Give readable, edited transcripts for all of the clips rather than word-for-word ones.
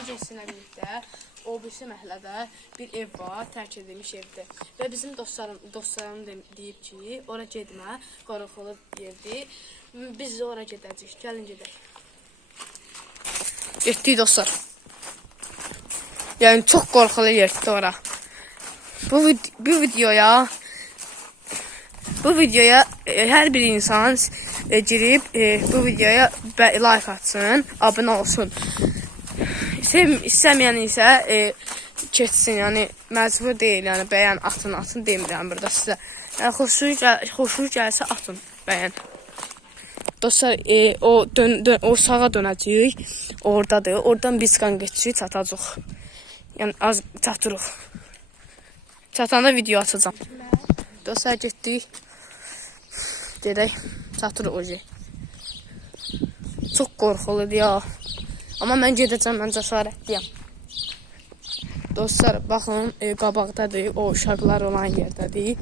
Bugün sizinlə birlikdə o birisi məhəllədə bir ev var, tərk edilmiş evdir. Və bizim dostlarım deyib ki, ora getmə, qorxulu yerdir. Biz də ora gedəcəyik. Gəlin gedək. Getdik dostlar. Yəni çox qorxulu yerdir ora. Bu videoya hər bir insan girib bu videoya like atsın, abunə olsun. İstəməyən isə keçsin, yəni məcbur deyil, yəni bəyən atın demirəm burada sizə. Yəni xoşunuz gəlsə atın, bəyən. Dostlar, o sağa dönəcəyik, oradadır. Oradan biz qan geçəcəyik, çatacaq. Yəni az çatırıq. Çatanda video açacağam. Dostlar, getdik. Gedək, çatırıq o şey. Çox qorxuludur ya. Amma mən gedəcəm, mən cəsarətliyəm. Dostlar, baxın, qabaqdadır, o uşaqlar olan yerdədir.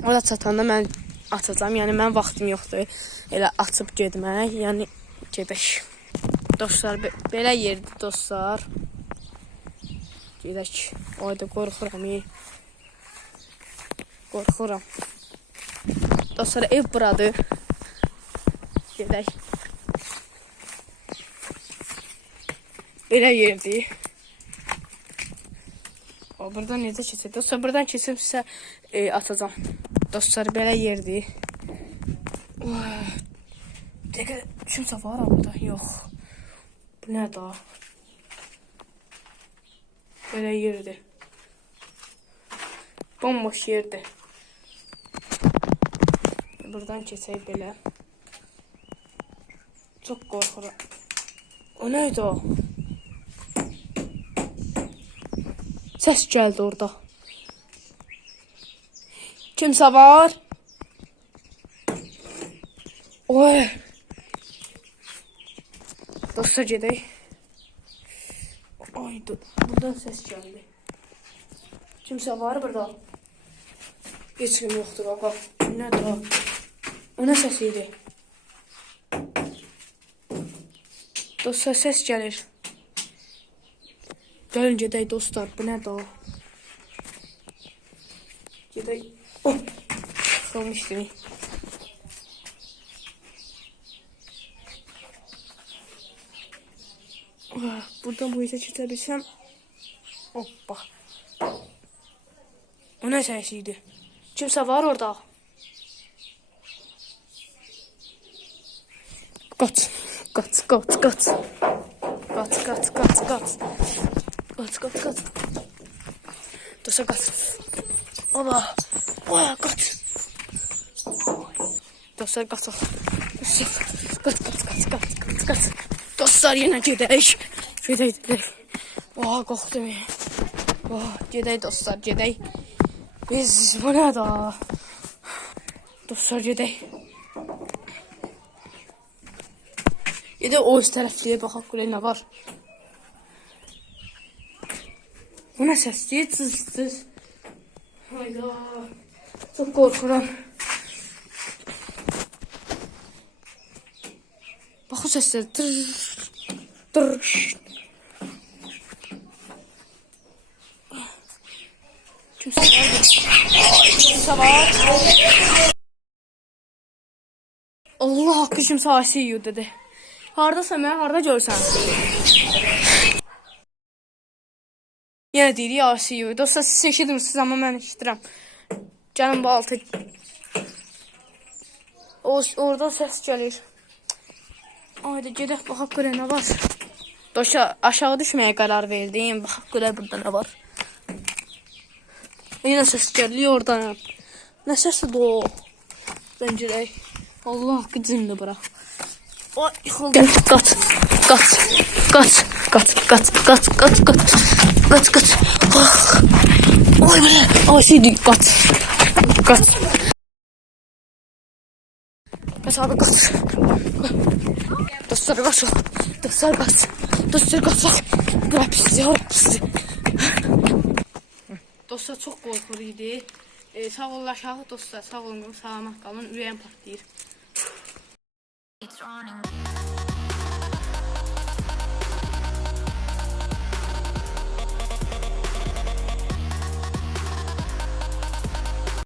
Orada çatanda mən açacağım, yəni mən vaxtım yoxdur. Elə açıb getmək, yəni gedək. Dostlar, belə yerdir, dostlar. Gedək, orada qorxuram. Qorxuram. Dostlar, ev buradır. Gedək. Belə yerdir. Buradan necə keçir? Dostlar, buradan keçim sizə atacağım. Dostlar, belə yerdir. Dəqiqə, kimsə var burada? Yox. Bu nə da? Belə yerdir. Bomboş yerdir. Buradan keçək belə. Çox qorxuram. O neydi o? Səs gəldi orada. Kimsə var? Oy. Dostlar, gedək. Ay, buradan səs gəldi. Kimsə var burada? Heç kim yoxdur, qaqa. Nədir o? O nə səs idi? Dostlar, səs gəlir. Gəlin gedək dostlar, bu nədir o? Gedək. Hop! Qalmışdım. Buradan bu yüzə keçə bilsəm. Hoppa. O nə səs idi? Kimsə var orada? Qaç. Qaç. Dostlar, qaç. Oba. Oya, qaç. Dostlar, qaçaq. Qaç. Dostlar, yenə gedək. Gedək. Oha, qorxdum. Gedək dostlar, gedək. Biz bu nə da? Dostlar, gedək. Gedək o üst tərəfliyə baxaq, qulay nə var? Bu nə səsdir? Cız. Hayda. Çox qorxuram. Bax o səslər. Kimsə var? Allah haqqı, kimsə asi yiyor dedi. Hardasan mən, harda görsən? Yenə deyirik, asi yiyor. Dostlar, siz eşitmirsiniz, amma mən eşitirəm. Gəlin bu altı. Orada səs gəlir. Ayda gedək, baxaq görə nə var. Dostlar, aşağı düşməyə qərar verdim. Baxaq görə burada nə var. Yenə səs gəlir oradan. Nə səsdir o? Ben girək. Allah haqqı cindir bura. Ay, yıxıldım. Qaç. Oy belə. Ay, şeydi, qaç. Qaç abi, qaç. Dostlar, qaç. Bura pisdir. Dostlar, çox qorxur idi. Sağ olun aşağı dostlar, sağ olun, salamat qalın, ürəyim partlayır.